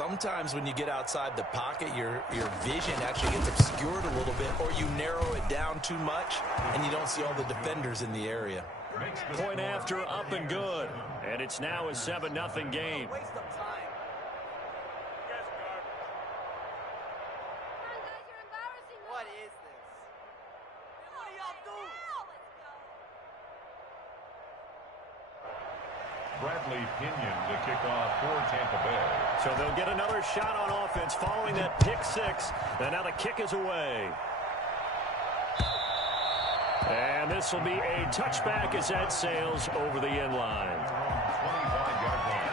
sometimes when you get outside the pocket, your vision actually gets obscured a little bit, or you narrow it down too much, and you don't see all the defenders in the area. Point after, up and good. And it's now a 7-0 game. Bradley Pinion to kick off for Tampa Bay. So they'll get another shot on offense following that pick six. And now the kick is away. And this will be a touchback as that sails over the end line. 25-yard line.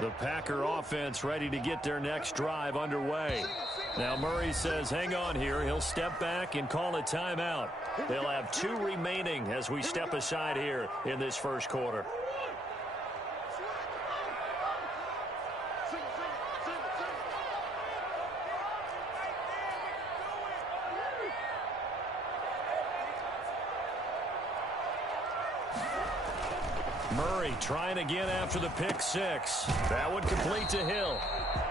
The Packer offense ready to get their next drive underway. Now Murray says hang on here. He'll step back and call a timeout. They'll have 2 remaining as we step aside here in this first quarter. Murray trying again after the pick six. That would complete to Hill.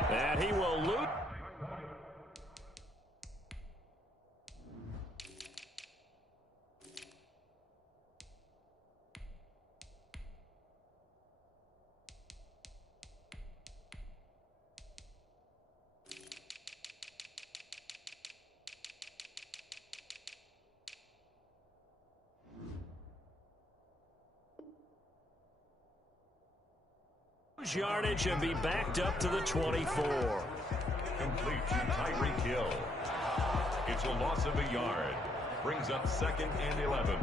And he will loot. Yardage and be backed up to the 24. Complete to Tyreek Hill. It's a loss of a yard. Brings up 2nd and 11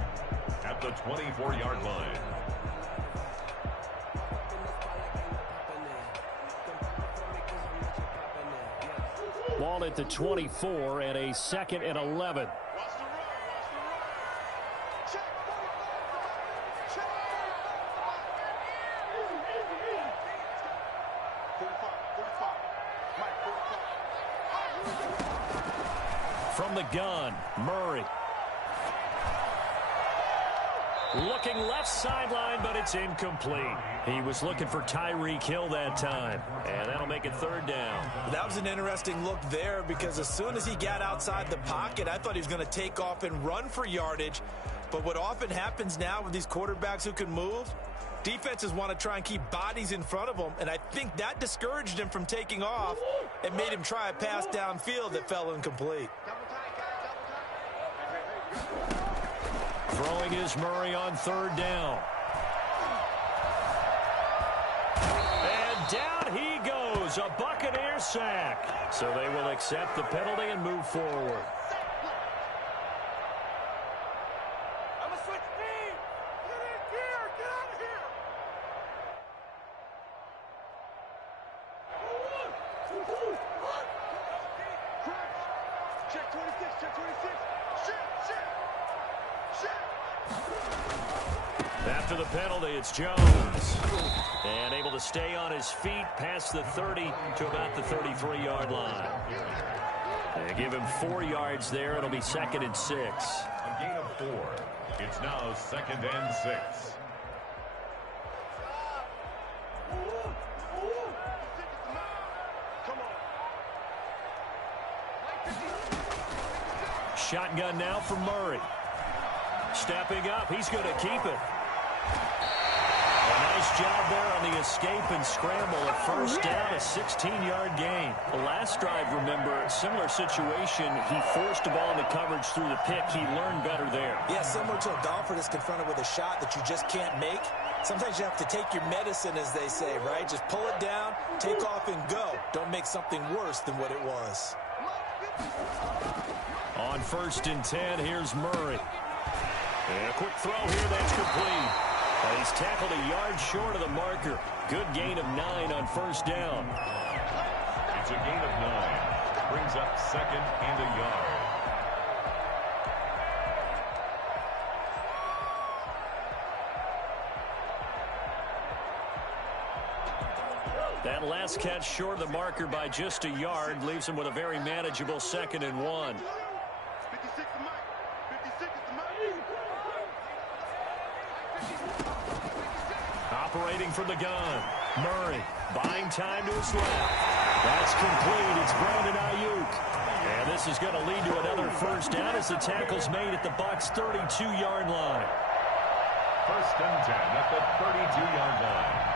at the 24-yard line. Ball at the 24 and a 2nd and 11. From the gun, Murray. Looking left sideline, but it's incomplete. He was looking for Tyreek Hill that time, and that'll make it 3rd down. That was an interesting look there because as soon as he got outside the pocket, I thought he was going to take off and run for yardage. But what often happens now with these quarterbacks who can move, defenses want to try and keep bodies in front of them, and I think that discouraged him from taking off and made him try a pass downfield that fell incomplete. Throwing is Murray on 3rd down. And down he goes, a Buccaneer sack. So they will accept the penalty and move forward. After the penalty, it's Jones. And able to stay on his feet past the 30 to about the 33-yard line. They give him 4 yards there. It'll be 2nd and 6. A gain of 4. It's now 2nd and 6. Shotgun now for Murray. Stepping up, he's going to keep it. A nice job there on the escape and scramble. A 1st down, a 16-yard gain. The last drive, remember, similar situation. He forced the ball into coverage through the pick. He learned better there. Yeah, similar to a golfer that's confronted with a shot that you just can't make. Sometimes you have to take your medicine, as they say, right? Just pull it down, take off, and go. Don't make something worse than what it was. On 1st and 10, here's Murray. And a quick throw here, that's complete. And he's tackled a yard short of the marker. Good gain of 9 on 1st down. It's a gain of 9. Brings up second and a yard. That last catch short of the marker by just a yard leaves him with a very manageable 2nd and 1. Operating from the gun. Murray buying time to his left. That's complete. It's Brandon Ayuk. And this is going to lead to another first down as the tackle's made at the Bucs' 32-yard line. 1st and 10 at the 32-yard line.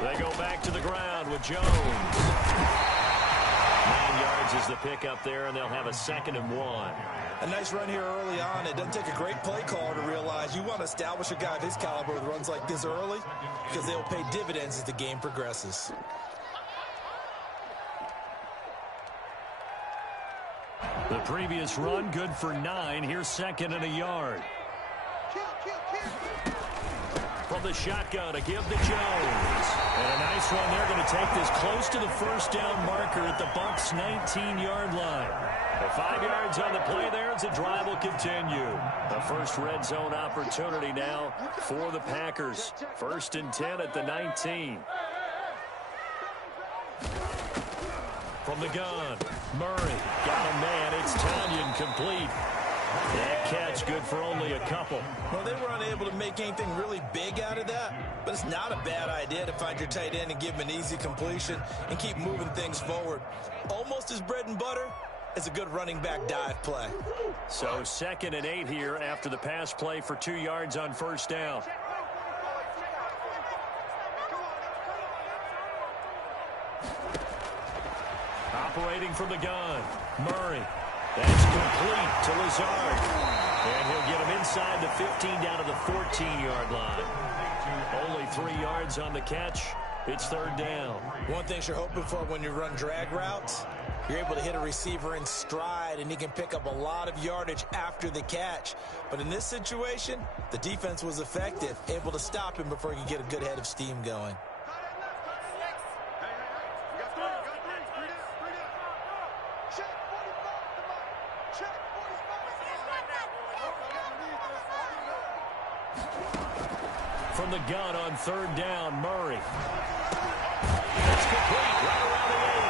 They go back to the ground with Jones. 9 yards is the pickup there, and they'll have a 2nd and 1. A nice run here early on. It doesn't take a great play caller to realize you want to establish a guy of his caliber with runs like this early because they'll pay dividends as the game progresses. The previous run good for 9. Here's 2nd and a yard. From the shotgun to give to Jones. And a nice run. They're going to take this close to the first down marker at the Bucs' 19-yard line. The 5 yards on the play there as the drive will continue. The first red zone opportunity now for the Packers. 1st and 10 at the 19. From the gun, Murray got a man. It's Tanyan complete. That catch good for only a couple. Well, they were unable to make anything really big out of that, but it's not a bad idea to find your tight end and give him an easy completion and keep moving things forward. Almost as bread and butter as a good running back dive play. So 2nd and 8 here after the pass play for 2 yards on first down. Operating from the gun, Murray. That's complete to Lazard. And he'll get him inside the 15 down to the 14-yard line. Only 3 yards on the catch. It's 3rd down. One thing you're hoping for when you run drag routes, you're able to hit a receiver in stride, and he can pick up a lot of yardage after the catch. But in this situation, the defense was effective, able to stop him before he could get a good head of steam going. From the gun on 3rd down, Murray. That's complete right around the 8.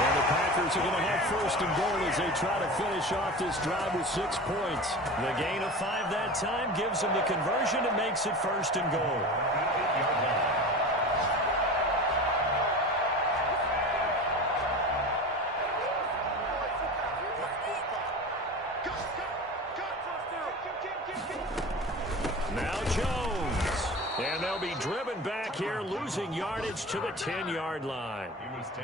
And the Packers are going to have 1st and goal as they try to finish off this drive with 6 points. The gain of 5 that time gives them the conversion and makes it 1st and goal. Now Jones. And they'll be driven back here, losing yardage to the 10-yard line.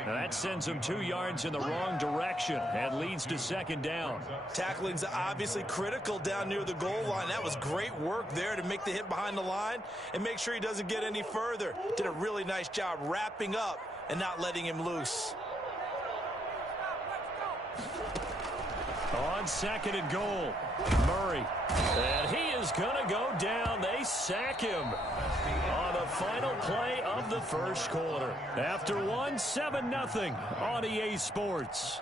Now that sends them 2 yards in the wrong direction and leads to 2nd down. Tackling's obviously critical down near the goal line. That was great work there to make the hit behind the line and make sure he doesn't get any further. Did a really nice job wrapping up and not letting him loose. On 2nd and goal, Murray. And he is going to go down. They sack him on the final play of the 1st quarter. After 7-0 on EA Sports.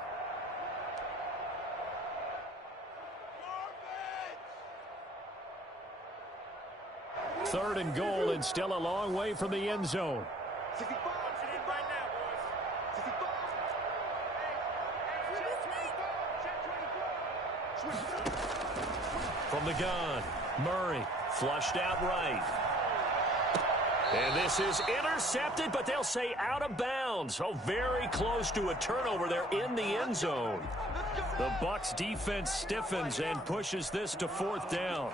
3rd and goal and still a long way from the end zone. From the gun, Murray flushed out right. And this is intercepted, but they'll say out of bounds. Oh, very close to a turnover there in the end zone. The Bucs defense stiffens and pushes this to 4th down.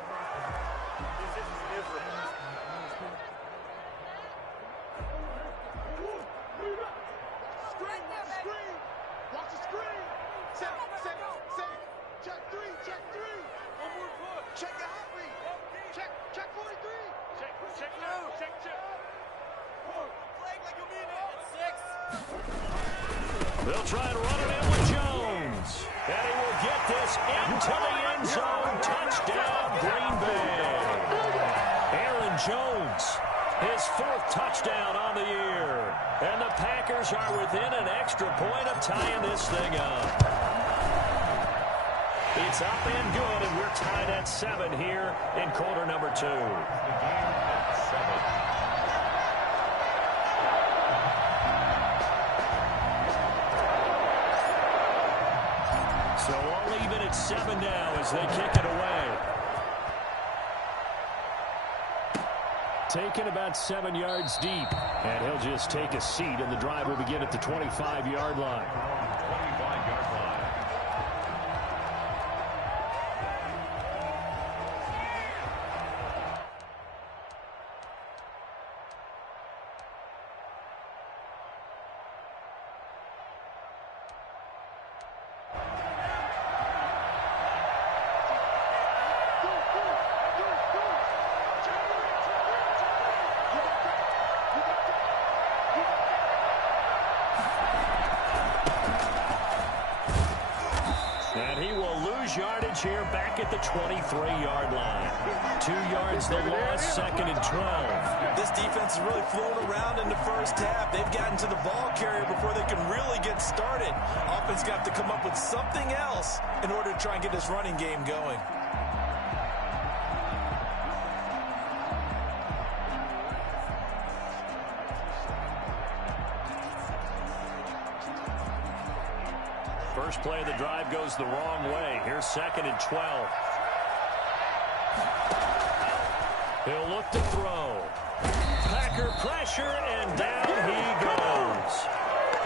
They'll try and run it in with Jones. And he will get this into the end zone. Touchdown, Green Bay. Aaron Jones, his 4th touchdown on the year. And the Packers are within an extra point of tying this thing up. It's up and good, and we're tied at 7 here in quarter number 2. So all even at 7 now as they kick it away. Taken about 7 yards deep. And he'll just take a seat, and the drive will begin at the 25-yard line. 25-yard line. And he will lose yardage here back at the 23-yard line. 2 yards the loss, 2nd and 12. This defense has really flown around in the first half. They've gotten to the ball carrier before they can really get started. Offense got to come up with something else in order to try and get this running game going. First play of the drive goes the wrong way. Here's 2nd and 12. He'll look to throw. Packer pressure, and down he goes.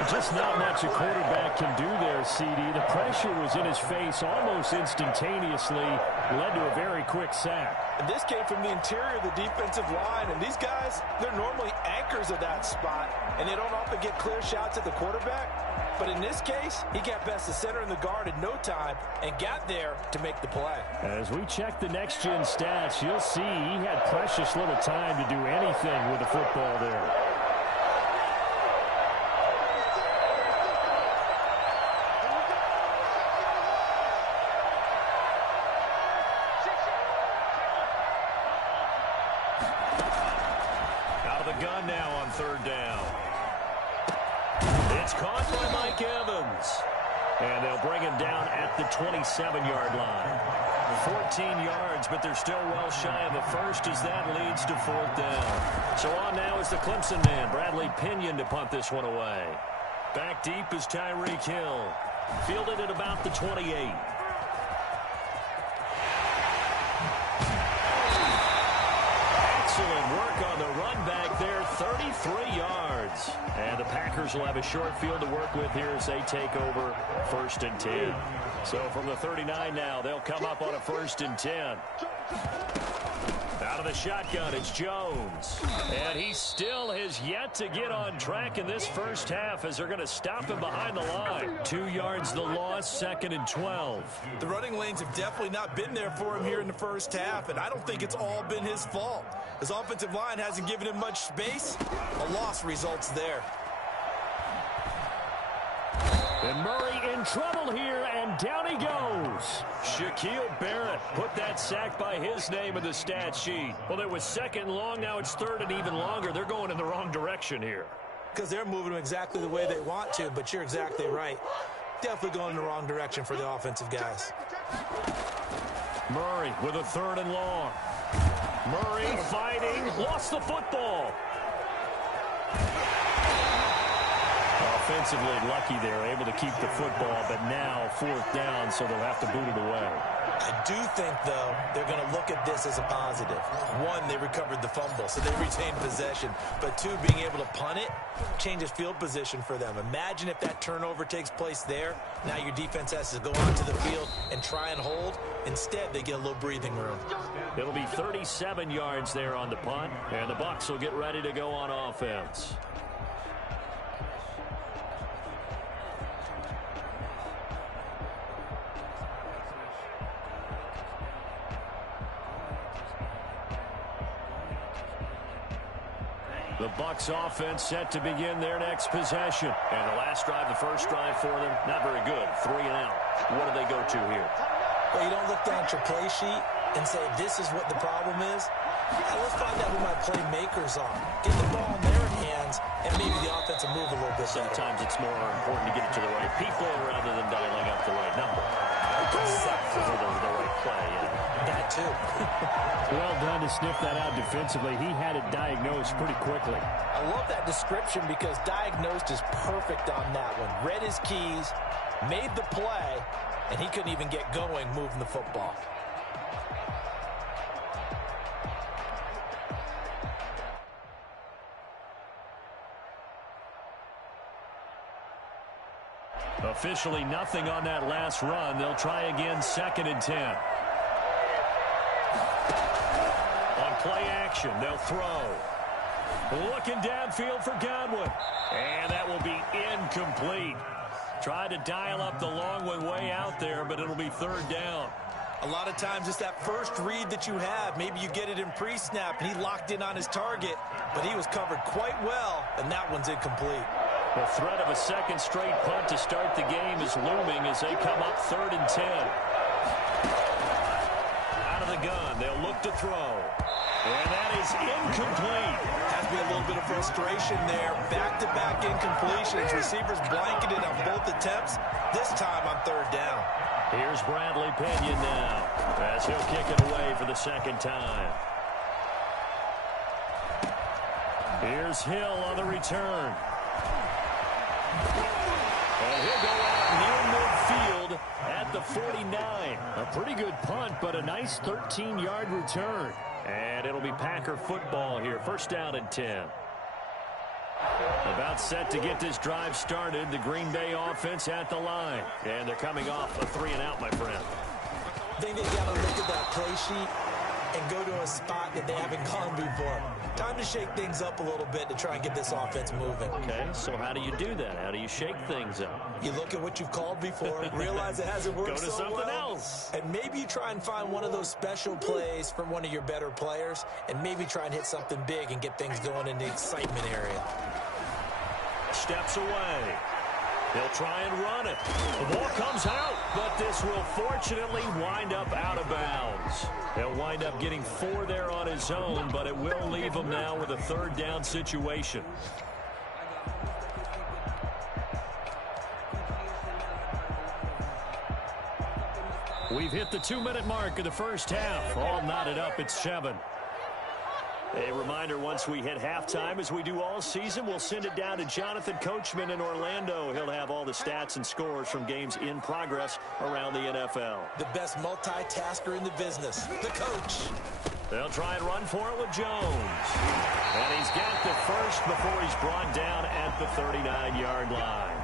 Just not much a quarterback can do there, CD. The pressure was in his face almost instantaneously. Led to a very quick sack. And this came from the interior of the defensive line. And these guys, they're normally anchors of that spot. And they don't often get clear shots at the quarterback. But in this case, he got past the center and the guard in no time and got there to make the play. As we check the next-gen stats, you'll see he had precious little time to do anything with the football there. Out of the gun now on 3rd down. It's caught by Mike Evans. And they'll bring him down at the 27-yard line. 14 yards, but they're still well shy of a first as that leads to 4th down. So on now is the Clemson man, Bradley Pinion, to punt this one away. Back deep is Tyreek Hill. Fielded at about the 28. Excellent work on the run back there, 33 yards. And the Packers will have a short field to work with here as they take over 1st and 10. So from the 39 now, they'll come up on a 1st and 10. Out of the shotgun, it's Jones. And he still has yet to get on track in this first half as they're going to stop him behind the line. 2 yards the loss, 2nd and 12. The running lanes have definitely not been there for him here in the first half, and I don't think it's all been his fault. His offensive line hasn't given him much space. A loss results there. And Murray in trouble here, and down he goes. Shaquille Barrett put that sack by his name in the stat sheet. Well, it was 2nd and long, now it's 3rd and even longer. They're going in the wrong direction here. Because they're moving them exactly the way they want to, but you're exactly right. Definitely going in the wrong direction for the offensive guys. Murray with a 3rd and long. Murray fighting, lost the football. Offensively lucky they're able to keep the football, but now 4th down, so they'll have to boot it away. I do think, though, they're going to look at this as a positive. 1, they recovered the fumble, so they retained possession. But 2, being able to punt it changes field position for them. Imagine if that turnover takes place there. Now your defense has to go onto the field and try and hold. Instead, they get a little breathing room. It'll be 37 yards there on the punt, and the Bucs will get ready to go on offense. The Bucs offense set to begin their next possession. And the last drive, the first drive for them, not very good. 3 and out. What do they go to here? Well, you don't look down at your play sheet and say, this is what the problem is. Let's find out who my playmakers are. Get the ball in their hands, and maybe the offense will move a little bit better. Sometimes it's more important to get it to the right people rather than dialing up the right number. Exactly. For the right play, yeah. That too. Well done to sniff that out defensively. He had it diagnosed pretty quickly. I love that description because diagnosed is perfect on that one. Read his keys, made the play, and he couldn't even get going moving the football. Officially nothing on that last run. They'll try again, 2nd and 10. On play action, they'll throw. Looking downfield for Godwin. And that will be incomplete. Tried to dial up the long one way out there, but it'll be 3rd down. A lot of times it's that first read that you have. Maybe you get it in pre-snap, and he locked in on his target, but he was covered quite well, and that one's incomplete. The threat of a second straight punt to start the game is looming as they come up 3rd and 10. Out of the gun, they'll look to throw. And that is incomplete. Has to be a little bit of frustration there. Back-to-back incompletions. Receivers blanketed on both attempts, this time on 3rd down. Here's Bradley Pinion now as he'll kick it away for the 2nd time. Here's Hill on the return. And he'll go out near midfield at the 49. A pretty good punt, but a nice 13-yard return. And it'll be Packer football here. 1st down and 10. About set to get this drive started. The Green Bay offense at the line. And they're coming off a 3 and out, my friend. I think they got to look at that play sheet and go to a spot that they haven't gone before. Time to shake things up a little bit to try and get this offense moving. Okay, so how do you do that? How do you shake things up? You look at what you've called before, realize it hasn't worked so well. Go to something else. And maybe you try and find one of those special plays from one of your better players, and maybe try and hit something big and get things going in the excitement area. Steps away. He'll try and run it. The ball comes out, but this will fortunately wind up out of bounds. He'll wind up getting 4 there on his own, but it will leave him now with a 3rd down situation. We've hit the 2-minute mark of the first half. All knotted up at 7. A reminder, once we hit halftime, as we do all season, we'll send it down to Jonathan Coachman in Orlando. He'll have all the stats and scores from games in progress around the NFL. The best multitasker in the business, the coach. They'll try and run for it with Jones. And he's got the first before he's brought down at the 39-yard line.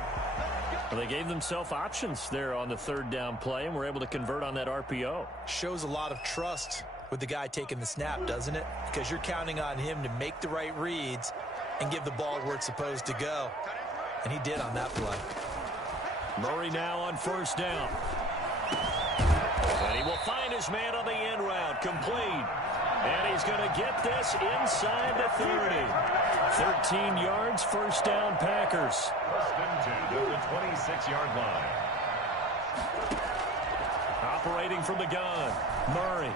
Well, they gave themselves options there on the 3rd down play, and were able to convert on that RPO. Shows a lot of trust with the guy taking the snap, doesn't it? Because you're counting on him to make the right reads and give the ball where it's supposed to go. And he did on that play. Murray now on 1st down. And he will find his man on the end route. Complete. And he's going to get this inside the 30. 13 yards, 1st down Packers. 1st and 10 to the 26-yard line. Operating from the gun. Murray.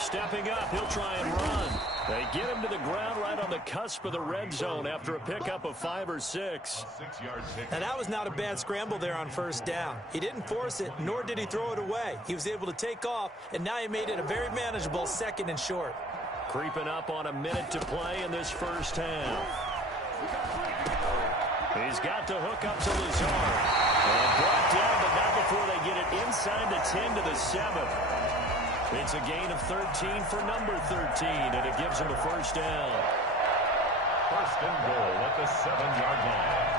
Stepping up, he'll try and run. They get him to the ground right on the cusp of the red zone after a pickup of 5 or 6. Now that was not a bad scramble there on 1st down. He didn't force it, nor did he throw it away. He was able to take off, and now he made it a very manageable 2nd and short. Creeping up on a minute to play in this first half. He's got to hook up to Lazard. Brought down, but not before they get it inside the 10 to the 7. It's a gain of 13 for number 13, and it gives him a 1st down. 1st and goal at the 7-yard line.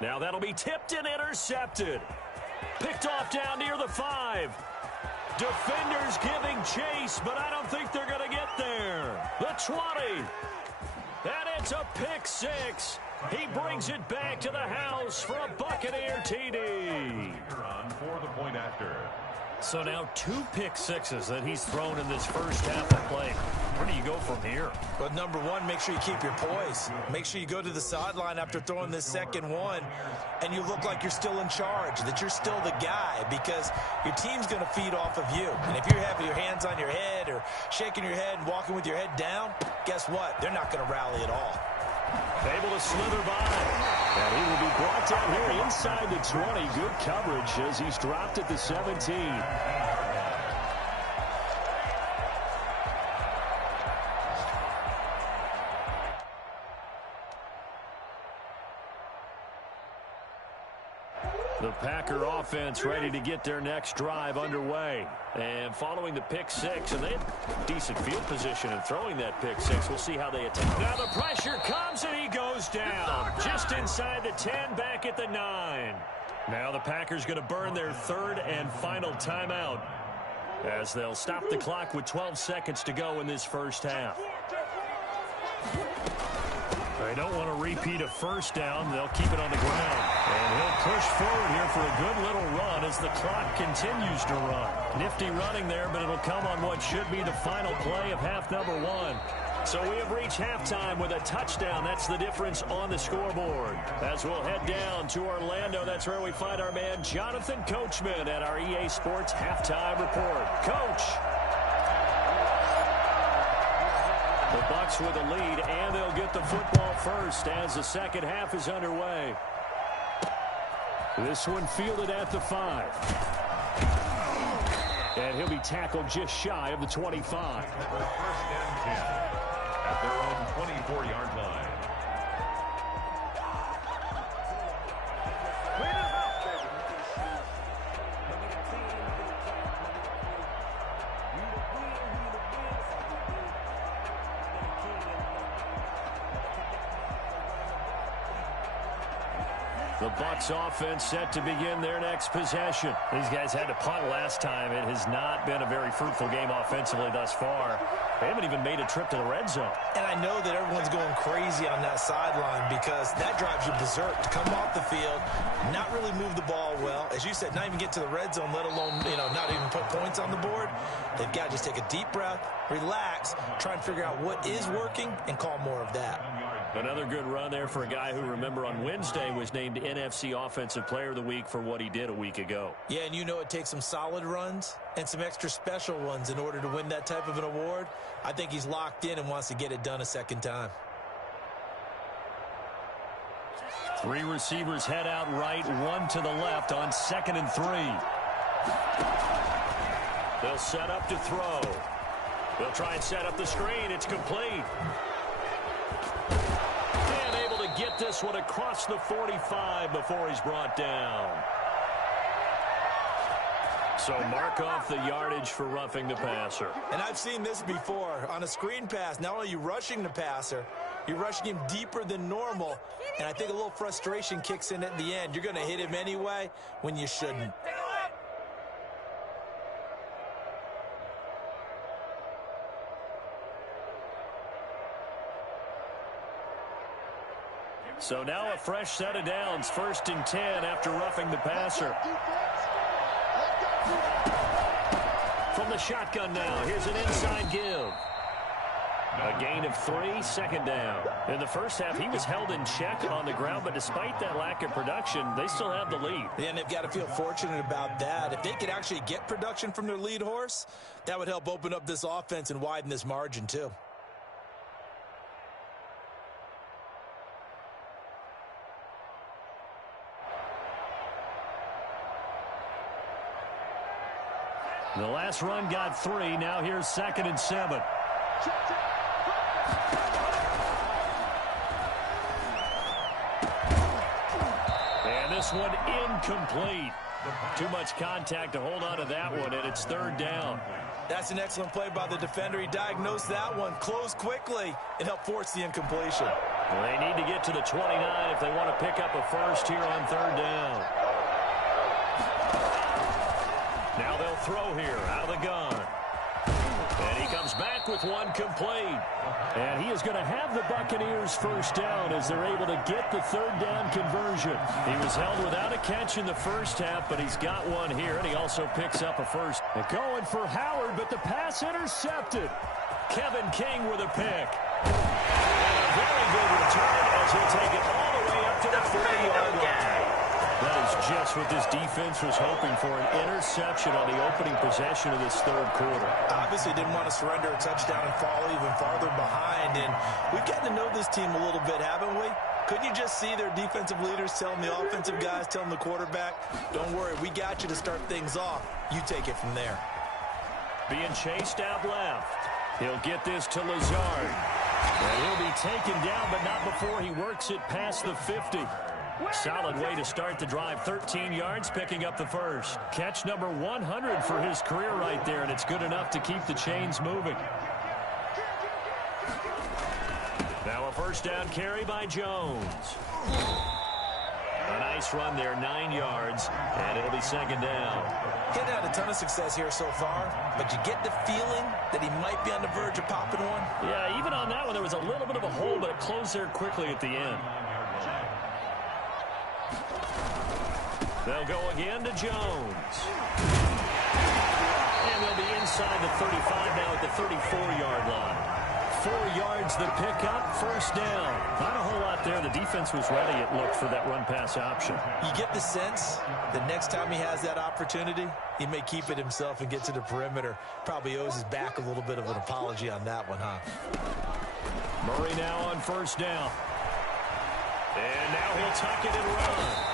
Now that'll be tipped and intercepted. Picked off down near the 5. Defenders giving chase, but I don't think they're going to get there. The 20. And it's a pick six. He brings it back to the house for a Buccaneer TD. For the point after. So now 2 pick sixes that he's thrown in this first half of play. Where do you go from here? But number one, make sure you keep your poise. Make sure you go to the sideline after throwing this second one, and you look like you're still in charge, that you're still the guy, because your team's going to feed off of you. And if you're having your hands on your head or shaking your head and walking with your head down, guess what? They're not going to rally at all. Able to slither by. And he will be brought down here inside the 20. Good coverage as he's dropped at the 17. The Packer offense ready to get their next drive underway. And following the pick six, and they have decent field position in throwing that pick six. We'll see how they attack. Now the pressure comes, and he goes down. Just inside the 10, back at the 9. Now the Packers going to burn their third and final timeout as they'll stop the clock with 12 seconds to go in this first half. They don't want to repeat a first down. They'll keep it on the ground. And he'll push forward here for a good little run as the clock continues to run. Nifty running there, but it'll come on what should be the final play of half number 1. So we have reached halftime with a touchdown. That's the difference on the scoreboard. As we'll head down to Orlando, that's where we find our man Jonathan Coachman at our EA Sports Halftime Report. Coach. The Bucs with a lead, and they'll get the football first as the second half is underway. This one fielded at the 5. And he'll be tackled just shy of the 25. First and 10 at their own 24-yard line. The Bucs offense set to begin their next possession. These guys had to punt last time. It has not been a very fruitful game offensively thus far. They haven't even made a trip to the red zone. And I know that everyone's going crazy on that sideline because that drives you berserk to come off the field, not really move the ball well. As you said, not even get to the red zone, let alone, not even put points on the board. They've got to just take a deep breath, relax, try and figure out what is working, and call more of that. Another good run there for a guy who, remember, on Wednesday was named NFC Offensive Player of the Week for what he did a week ago. Yeah, and it takes some solid runs and some extra special ones in order to win that type of an award. I think he's locked in and wants to get it done a second time. 3 receivers head out right, 1 to the left on 2nd and 3. They'll set up to throw. They'll try and set up the screen. It's complete. And able to get this one across the 45 before he's brought down. So mark off the yardage for roughing the passer. And I've seen this before. On a screen pass, not only are you rushing the passer, you're rushing him deeper than normal. And I think a little frustration kicks in at the end. You're going to hit him anyway when you shouldn't. So now a fresh set of downs, 1st and 10 after roughing the passer. From the shotgun now, here's an inside give. A gain of 3, 2nd down. In the first half, he was held in check on the ground, but despite that lack of production, they still have the lead. And they've got to feel fortunate about that. If they could actually get production from their lead horse, that would help open up this offense and widen this margin too. The last run got 3. Now here's 2nd and 7. And this one incomplete. Too much contact to hold on to that one, and it's 3rd down. That's an excellent play by the defender. He diagnosed that one, closed quickly, and helped force the incompletion. Well, they need to get to the 29 if they want to pick up a first here on 3rd down. Now they'll throw here out of the gun. And he comes back with one complete. And he is going to have the Buccaneers first down as they're able to get the third down conversion. He was held without a catch in the first half, but he's got one here, and he also picks up a first. And going for Howard, but the pass intercepted. Kevin King with a pick. And a very good return as he'll take it all the way up to the 40-yard line. That is just what this defense was hoping for, an interception on the opening possession of this third quarter. Obviously didn't want to surrender a touchdown and fall even farther behind. And we've gotten to know this team a little bit, haven't we? Couldn't you just see their defensive leaders telling the offensive guys, telling the quarterback, don't worry, we got you to start things off. You take it from there. Being chased out left. He'll get this to Lazard. And he'll be taken down, but not before he works it past the 50. Solid way to start the drive. 13 yards, picking up the first. Catch number 100 for his career right there, and it's good enough to keep the chains moving. Now a first down carry by Jones. A nice run there, 9 yards, and it'll be second down. He's had a ton of success here so far, but you get the feeling that he might be on the verge of popping one. Yeah, even on that one, there was a little bit of a hole, but it closed there quickly at the end. They'll go again to Jones. And they'll be inside the 35 now at the 34-yard line. 4 yards the pickup, first down. Not a whole lot there. The defense was ready, it looked, for that run-pass option. You get the sense that next time he has that opportunity, he may keep it himself and get to the perimeter. Probably owes his back a little bit of an apology on that one, huh? Murray now on first down. And now he'll tuck it and run.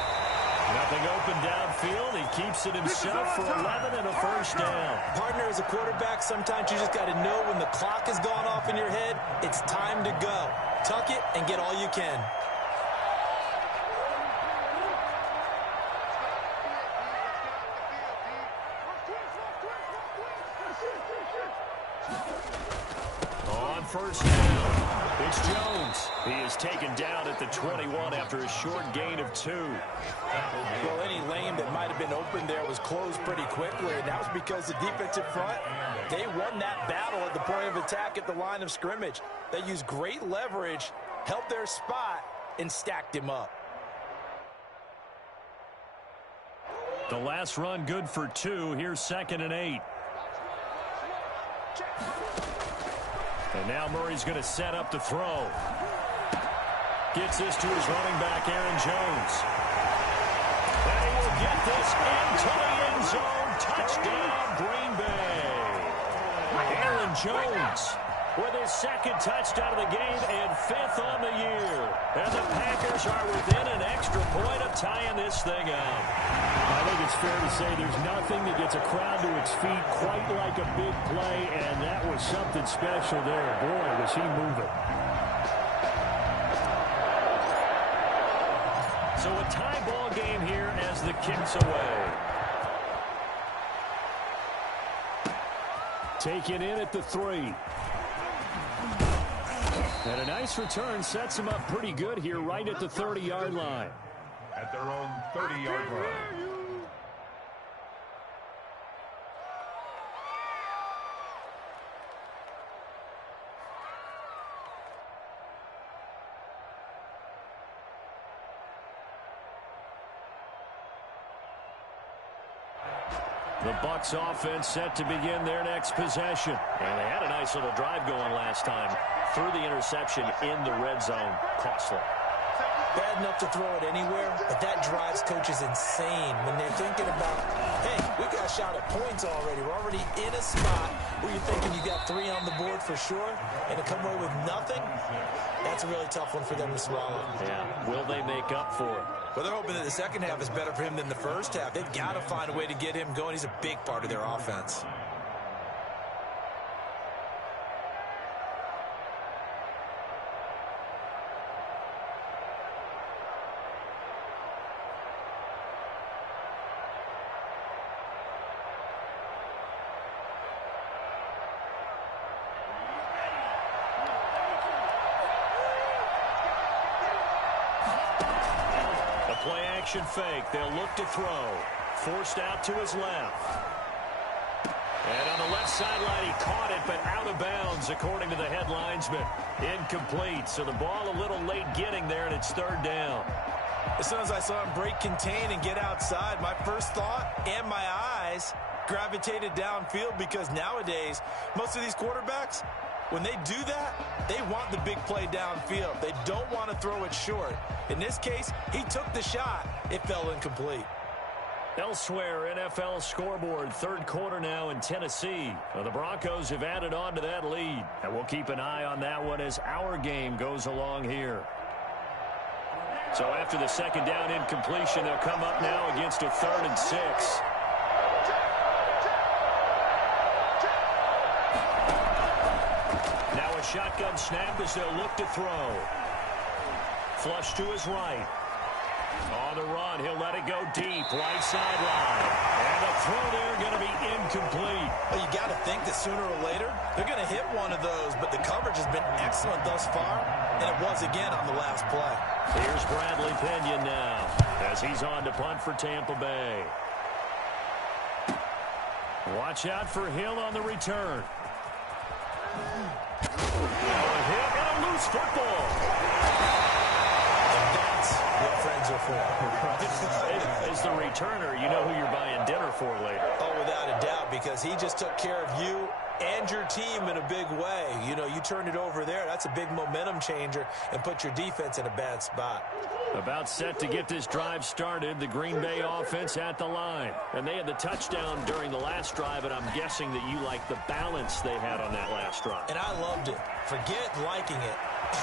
Nothing open downfield. He keeps it himself for 11 and a first down. Partner, as a quarterback, sometimes you just got to know when the clock has gone off in your head, it's time to go. Tuck it and get all you can. On first down, it's Jones. He is taken down at the 21 after a short gain of 2. Well, any lane that might have been open there was closed pretty quickly, and that was because the defensive front, they won that battle at the point of attack at the line of scrimmage. They used great leverage, held their spot, and stacked him up. The last run good for 2. Here's 2nd and 8. And now Murray's going to set up the throw. Gets this to his running back, Aaron Jones. And he will get this into the end zone. Touchdown, Green Bay. Aaron Jones with his 2nd touchdown of the game and 5th on the year. And the Packers are within an extra point of tying this thing up. I think it's fair to say there's nothing that gets a crowd to its feet quite like a big play, and that was something special there. Boy, was he moving. So a tie ball game here as the kick's away. Taken in at the 3. And a nice return sets him up pretty good here right at the 30-yard line. At their own 30-yard line. The Bucs offense set to begin their next possession. And they had a nice little drive going last time. Threw the interception in the red zone. Costly. Bad enough to throw it anywhere, but that drives coaches insane when they're thinking about, hey, we got a shot at points already. We're already in a spot where you're thinking you got 3 on the board for sure, and to come away with nothing, that's a really tough one for them to swallow. Yeah, will they make up for it? Well, they're hoping that the second half is better for him than the first half. They've got to find a way to get him going. He's a big part of their offense. Play action fake. They'll look to throw. Forced out to his left. And on the left sideline, he caught it, but out of bounds, according to the head linesman. Incomplete, so the ball a little late getting there, and it's third down. As soon as I saw him break contain and get outside, my first thought and my eyes gravitated downfield, because nowadays, most of these quarterbacks, when they do that, they want the big play downfield. They don't want to throw it short. In this case, he took the shot. It fell incomplete. Elsewhere, NFL scoreboard, third quarter now in Tennessee. Well, the Broncos have added on to that lead, and we'll keep an eye on that one as our game goes along here. So after the second down incompletion, they'll come up now against a 3rd and 6. Now a shotgun snap as they'll look to throw. Flush to his right. On the run, he'll let it go deep, right sideline. And the throw there going to be incomplete. Well, you got to think that sooner or later, they're going to hit one of those, but the coverage has been excellent thus far, and it was again on the last play. Here's Bradley Pinion now, as he's on to punt for Tampa Bay. Watch out for Hill on the return. Now a hit and a loose football. What friends are for. As the returner, you know who you're buying dinner for later. Oh, without a doubt, because he just took care of you and your team in a big way. You know, you turned it over there. That's a big momentum changer and put your defense in a bad spot. About set to get this drive started, the Green Bay offense at the line. And they had the touchdown during the last drive, and I'm guessing that you like the balance they had on that last drive. And I loved it. Forget liking it.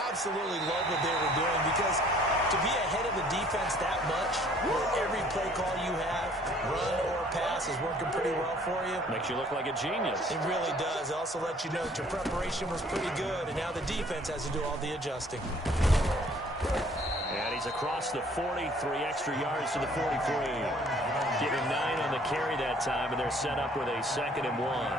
Absolutely love what they were doing, because to be ahead of the defense that much, where every play call you have, run or pass, is working pretty well for you. Makes you look like a genius. It really does. It also lets you know that your preparation was pretty good, and now the defense has to do all the adjusting. And he's across the 40, 3 extra yards to the 43. Give him 9 on the carry that time, and they're set up with a 2nd and 1.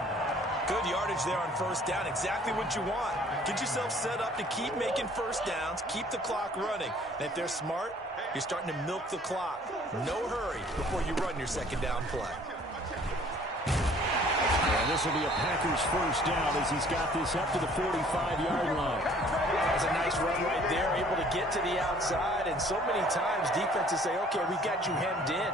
Good yardage there on first down. Exactly what you want. Get yourself set up to keep making first downs, keep the clock running. And if they're smart, you're starting to milk the clock. No hurry before you run your second down play. And this will be a Packers first down as he's got this up to the 45-yard line. That's a nice run right there, able to get to the outside. And so many times defenses say, okay, we've got you hemmed in.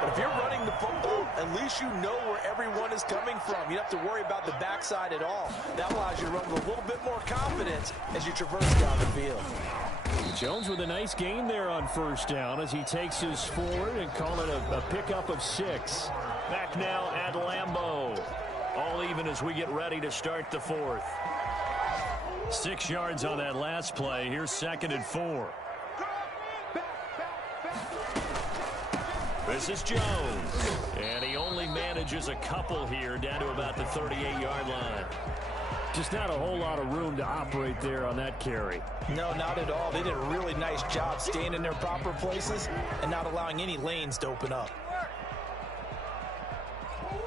But if you're running the football, at least you know where everyone is coming from. You don't have to worry about the backside at all. That allows you to run with a little bit more confidence as you traverse down the field. Jones with a nice gain there on first down as he takes us forward and call it a pickup of 6. Back now at Lambeau. All even as we get ready to start the 4th. 6 yards on that last play. Here's 2nd and 4. This is Jones, and he only manages a couple here down to about the 38-yard line. Just not a whole lot of room to operate there on that carry. No, not at all. They did a really nice job staying in their proper places and not allowing any lanes to open up.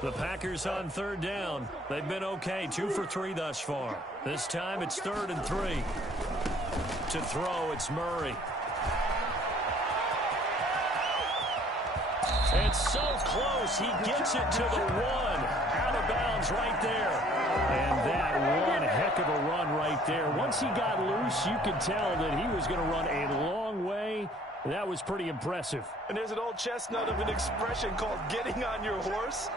The Packers on 3rd down. They've been okay, 2 for 3 thus far. This time it's 3rd and 3. To throw, it's Murray. It's so close. He gets it to the 1. Out of bounds right there. And that one heck of a run right there. Once he got loose, you could tell that he was going to run a long way. That was pretty impressive. And there's an old chestnut of an expression called getting on your horse.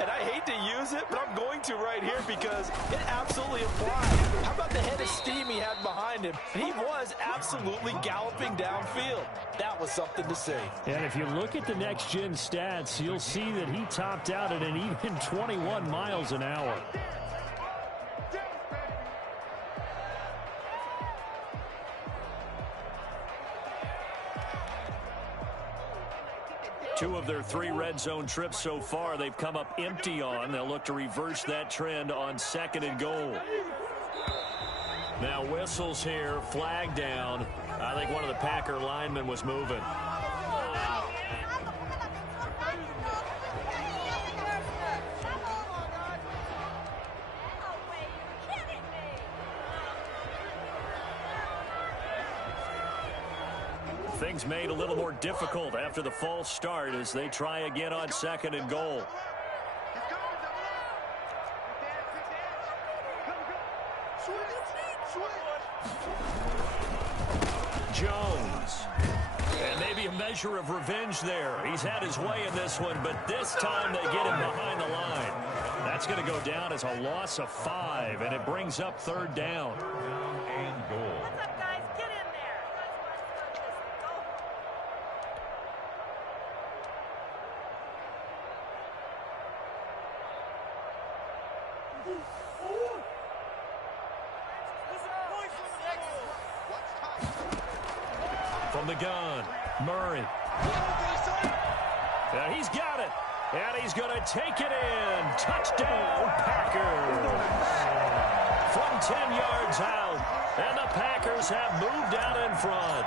And I hate to use it, but I'm going to right here because it absolutely applies. How about the head of steam he had behind him? And he was absolutely galloping downfield. That was something to see. And if you look at the next-gen stats, you'll see that he topped out at an even 21 miles an hour. Two of their 3 red zone trips so far, they've come up empty on. They'll look to reverse that trend on 2nd and goal. Now whistles here, flag down. I think one of the Packer linemen was moving. Things made a little more difficult after the false start as they try again on 2nd and goal. Jones. And maybe a measure of revenge there. He's had his way in this one, but this time they get him behind the line. That's going to go down as a loss of 5, and it brings up 3rd down. And goal. What's up, guys? Get in there. From the gun, Murray. And he's got it. And he's going to take it in. Touchdown, Packers. From 10 yards out. And the Packers have moved out in front.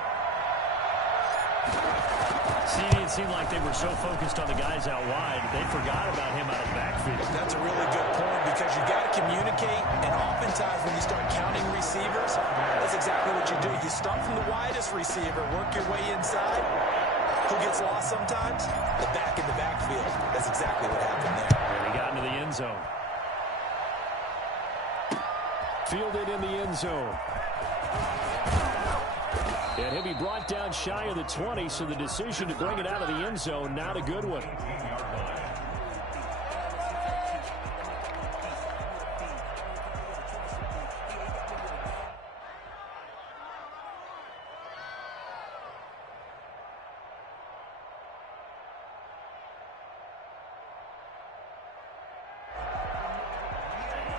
See, it seemed like they were so focused on the guys out wide, they forgot about him out of the backfield. That's a really good point because you got to communicate, and oftentimes when you start counting receivers, that's exactly what you do. You start from the widest receiver, work your way inside. Who gets lost sometimes? The back in the backfield. That's exactly what happened there. And he got into the end zone. Fielded in the end zone. And he'll be brought down shy of the 20, so the decision to bring it out of the end zone, not a good one.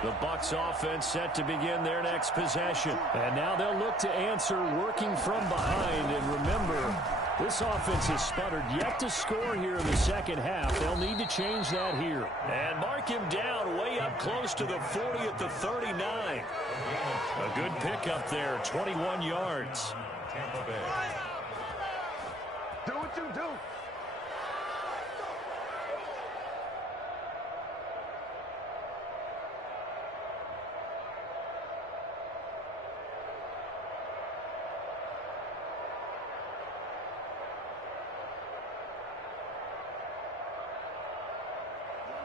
The Bucs offense set to begin their next possession. And now they'll look to answer working from behind. And remember, this offense has sputtered yet to score here in the second half. They'll need to change that here. And mark him down way up close to the 40 at the 39. A good pickup there, 21 yards. Tampa Bay. Do what you do.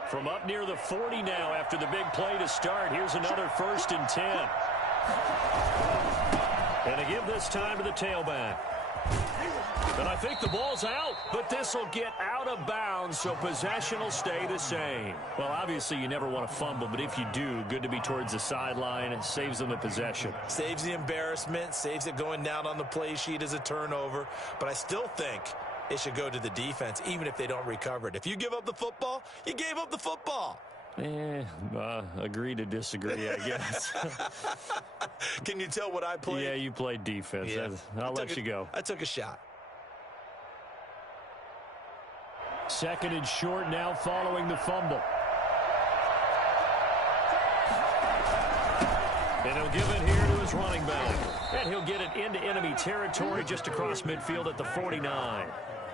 From up near the 40 now after the big play to start. Here's another 1st and 10. And to give this time to the tailback. And I think the ball's out, but this will get out of bounds, so possession will stay the same. Well, obviously you never want to fumble, but if you do, good to be towards the sideline. It saves them the possession. Saves the embarrassment, saves it going down on the play sheet as a turnover. But I still think it should go to the defense, even if they don't recover it. If you give up the football, you gave up the football. Agree to disagree, I guess. Can you tell what I played? Yeah, you played defense. Yeah. I'll let you go. I took a shot. 2nd and short now following the fumble. And he'll give it here to his running back. And he'll get it into enemy territory just across midfield at the 49.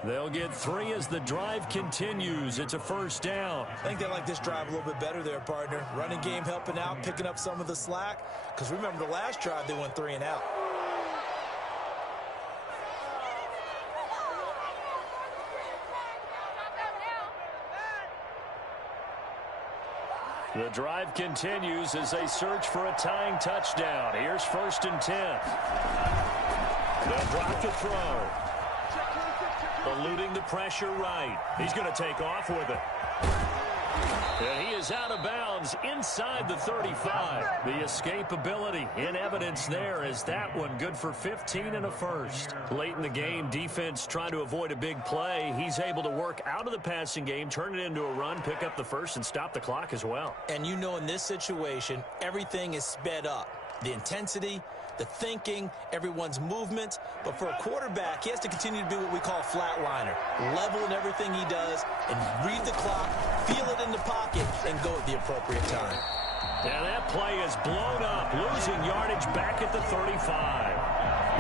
They'll get 3 as the drive continues. It's a 1st down. I think they like this drive a little bit better there, partner. Running game helping out, picking up some of the slack. Because remember the last drive, they went 3 and out. The drive continues as they search for a tying touchdown. Here's 1st and 10. They'll drop the throw. Eluding the pressure right. He's going to take off with it. And he is out of bounds inside the 35. The escapability in evidence there as that one good for 15 and a 1st. Late in the game, defense trying to avoid a big play. He's able to work out of the passing game, turn it into a run, pick up the 1st, and stop the clock as well. And you know in this situation, everything is sped up. The intensity, the thinking, everyone's movement. But for a quarterback, he has to continue to be what we call a flatliner. Level in everything he does and read the clock, feel it in the pocket, and go at the appropriate time. And that play is blown up, losing yardage back at the 35.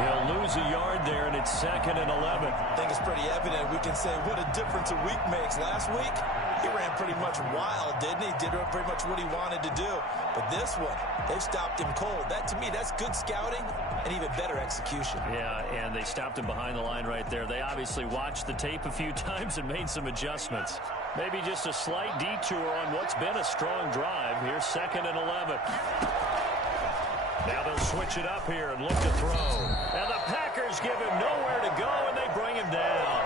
He'll lose a yard there, and it's 2nd and 11. I think it's pretty evident. We can say what a difference a week makes. Last week, he ran pretty much wild, didn't he? Did pretty much what he wanted to do. But this one, they've stopped him cold. That, to me, that's good scouting and even better execution. Yeah, and they stopped him behind the line right there. They obviously watched the tape a few times and made some adjustments. Maybe just a slight detour on what's been a strong drive. Here's 2nd and 11. Now they'll switch it up here and look to throw. And the Packers give him nowhere to go, and they bring him down.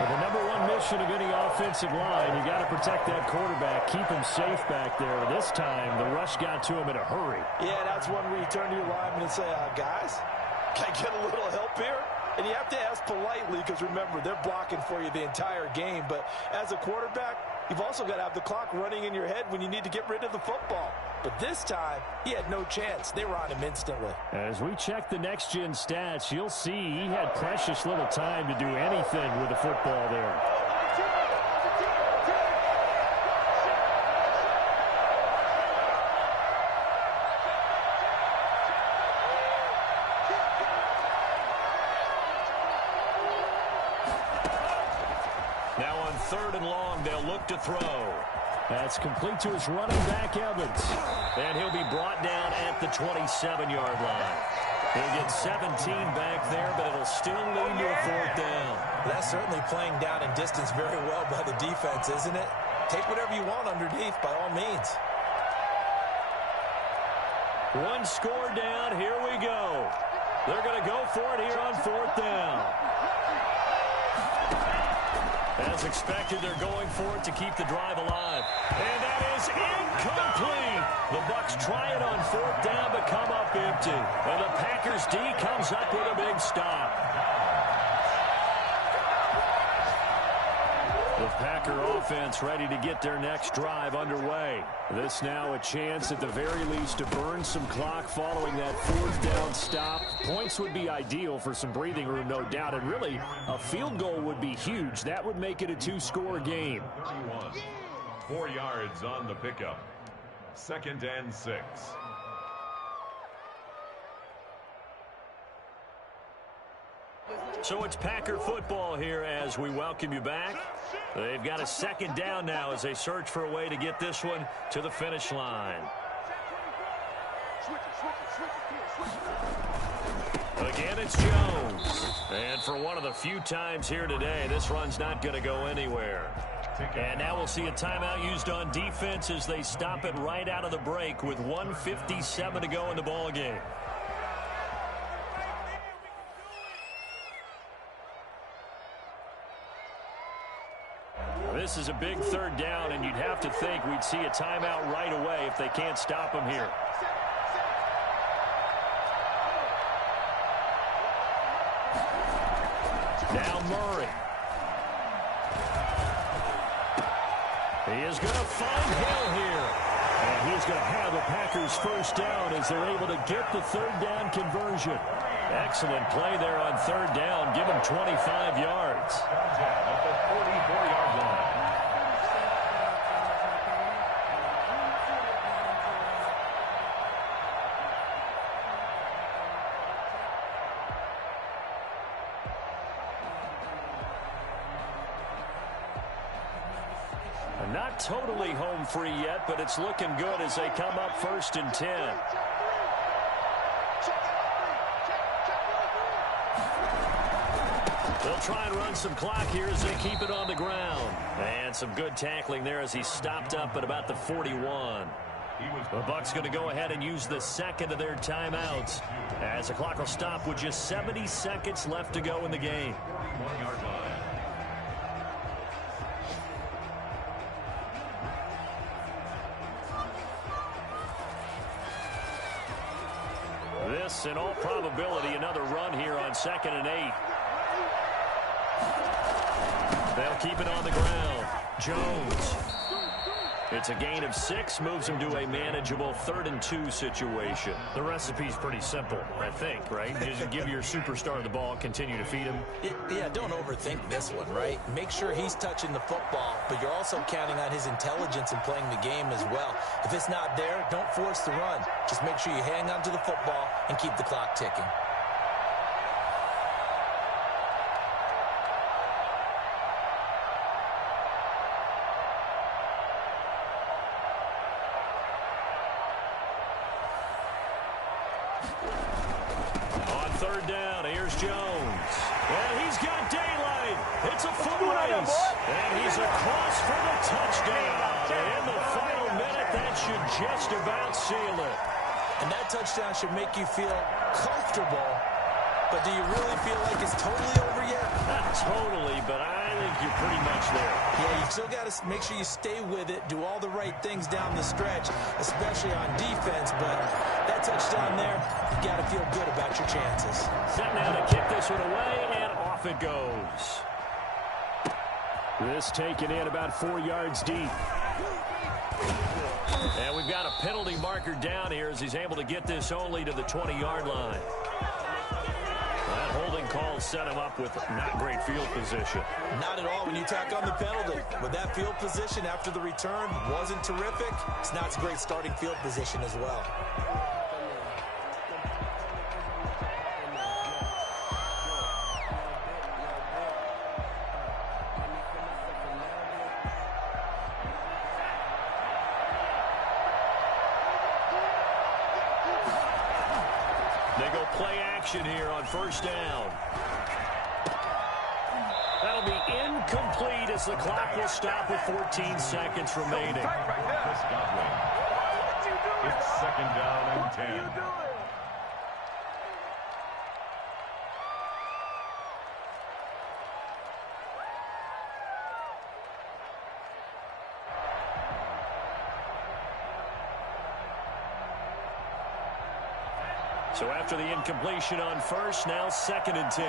Well, the number one mission of any offensive line, you got to protect that quarterback, keep him safe back there. This time, the rush got to him in a hurry. Yeah, that's one where you turn to your lineman and say, guys, can I get a little help here? And you have to ask politely because, remember, they're blocking for you the entire game. But as a quarterback, you've also got to have the clock running in your head when you need to get rid of the football. But this time, he had no chance. They were on him instantly. As we check the next-gen stats, you'll see he had precious little time to do anything with the football there. Now on 3rd and long, they'll look to throw. That's complete to his running back, Evans. And he'll be brought down at the 27-yard line. He'll get 17 back there, but it'll still lead to a 4th down. That's certainly playing down in distance very well by the defense, isn't it? Take whatever you want underneath, by all means. One score down. Here we go. They're going to go for it here on 4th down. As expected, they're going for it to keep the drive alive. And that is incomplete. The Bucs try it on 4th down, but come up empty. And the Packers D comes up with a big stop. The Packer offense ready to get their next drive underway. This now a chance at the very least to burn some clock following that 4th down stop. Points would be ideal for some breathing room, no doubt. And really, a field goal would be huge. That would make it a 2-score game. 4 yards on the pickup. 2nd and 6. So it's Packer football here as we welcome you back. They've got a 2nd down now as they search for a way to get this one to the finish line. Again, it's Jones. And for one of the few times here today, this run's not going to go anywhere. And now we'll see a timeout used on defense as they stop it right out of the break with 1:57 to go in the ball game. This is a big 3rd down, and you'd have to think we'd see a timeout right away if they can't stop him here. Now Murray. He is going to find Hill here. And he's going to have a Packers 1st down as they're able to get the 3rd down conversion. Excellent play there on 3rd down. Give him 25 yards. At the 44-yard line. Not totally home free yet, but it's looking good as they come up 1st and 10. They'll try and run some clock here as they keep it on the ground. And some good tackling there as he stopped up at about the 41. The Bucs going to go ahead and use the 2nd of their timeouts as the clock will stop with just 70 seconds left to go in the game. 1-yard line. This, in all probability, another run here on 2nd and 8. They'll keep it on the ground. Jones. It's a gain of 6, moves him to a manageable 3rd and 2 situation. The recipe's pretty simple, I think, right? Just give your superstar the ball, continue to feed him. Yeah, don't overthink this one, right? Make sure he's touching the football, but you're also counting on his intelligence in playing the game as well. If it's not there, don't force the run. Just make sure you hang on to the football and keep the clock ticking. On 3rd down, here's Jones. And he's got daylight. It's a foot race. And he's across for the touchdown. And in the final minute, that should just about seal it. And that touchdown should make you feel comfortable. But do you really feel like it's totally over yet? Not totally, but I think you're pretty much there. Yeah, you still got to make sure you stay with it, do all the right things down the stretch, especially on defense. But that touchdown there, you got to feel good about your chances. Set now to kick this one away, and off it goes. This taken in about 4 yards deep. And we've got a penalty marker down here as he's able to get this only to the 20-yard line. That holding call set him up with not great field position. Not at all when you tack on the penalty. With that field position after the return wasn't terrific, it's not a great starting field position as well. They go play action here on first down. That'll be incomplete as the clock will stop with 14 seconds remaining. It's second down and 10. So after the incompletion on first, now second and 10.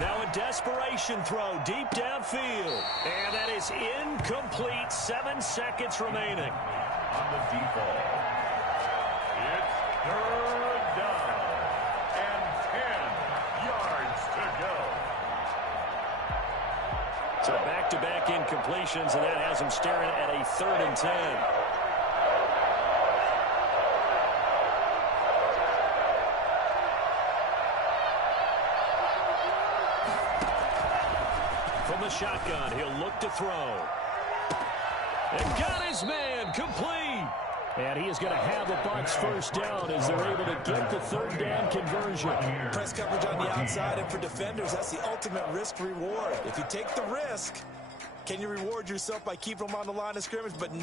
Now a desperation throw deep downfield. And that is incomplete. 7 seconds remaining. On the default. It's third down and 10 yards to go. So back-to-back incompletions, and that has him staring at a 3rd and 10. From the shotgun, he'll look to throw. And got his man complete. And he is going to have the Bucs first down as they're able to get the 3rd down conversion. Press coverage on the outside, and for defenders, that's the ultimate risk-reward. If you take the risk, can you reward yourself by keeping them on the line of scrimmage? But